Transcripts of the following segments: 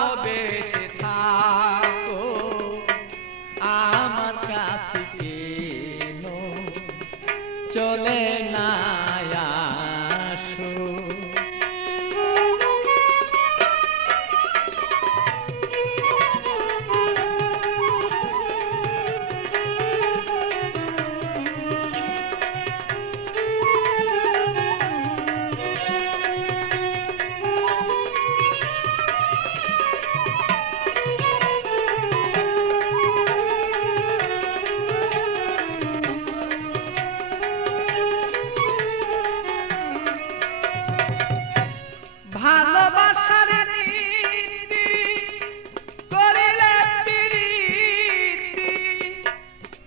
ভালোবেসে থাকো আমার কাছে কেন চলে না আসো। ভালোবাসার নীতি করিলে প্রীতি,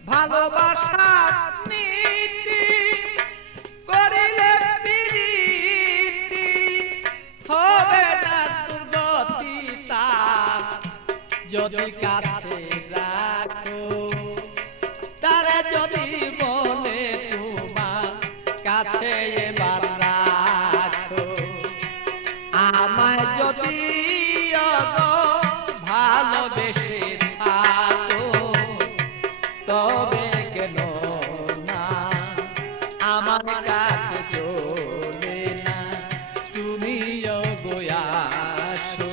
ভালোবাসার নীতি করিলে প্রীতি হবে না দুর্গতি তার যদি কাছে রাখো, তারা যদি বলে তোমার কাছে এবার রাখো। আমায় যদি ভালোবেসে থাকো তবে কেন না আমার কাছে চলে না তুমি আসো।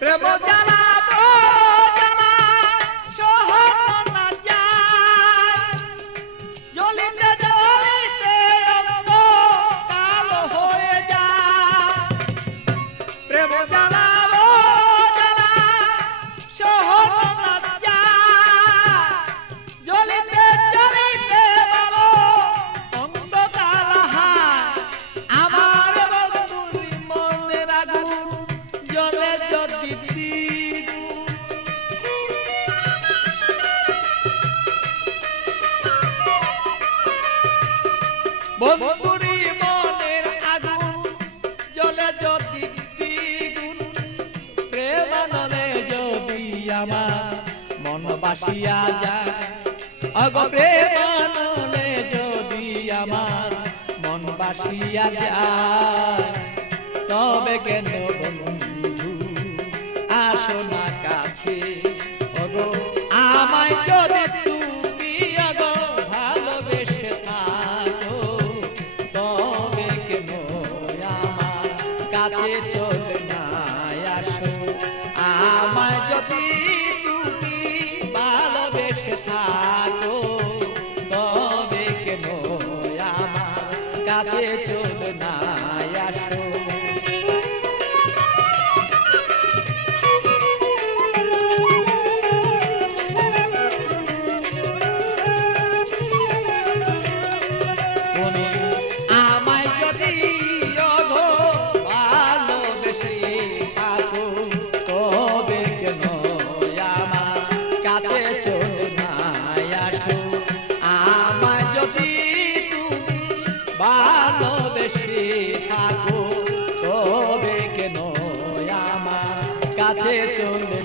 প্রেম জ্বালা জ্বালা সহন না যায়, জ্বলিতে জ্বলিতে অঙ্গ কালো হয়ে যায়। প্রেম জ্বালা জ্বালা সহন না যায়, জ্বলিতে জ্বলিতে বলো অঙ্গ কালো হয়। আমার বন্ধুর মনের আগুন জ্বলে যদি বন্ধুরি মনের আগুন জ্বলে যদি দ্বিগুণ, প্রেম নলে যদি আমার মন বাসিয়া যায়। অগ প্রেম নলে যদি আমার মন বাসিয়া যায় তবে কেন বন্ধু আসো না কাছে। ওগো আমায় যদি তুমি ওগো ভালোবেসে থাকো তবে কেন আমার কাছে চলে না আসো। আমায় যদি তুমি ভালোবেসে থাকো তবে কেন আমার কাছে চলে না আসো। আমায় যদি ভালোবেসে থাকো তবে কেন আমার কাছে চলে না আসো। আমায় যদি তুমি ভালোবেসে থাকো তবে কেন আমার কাছে চলে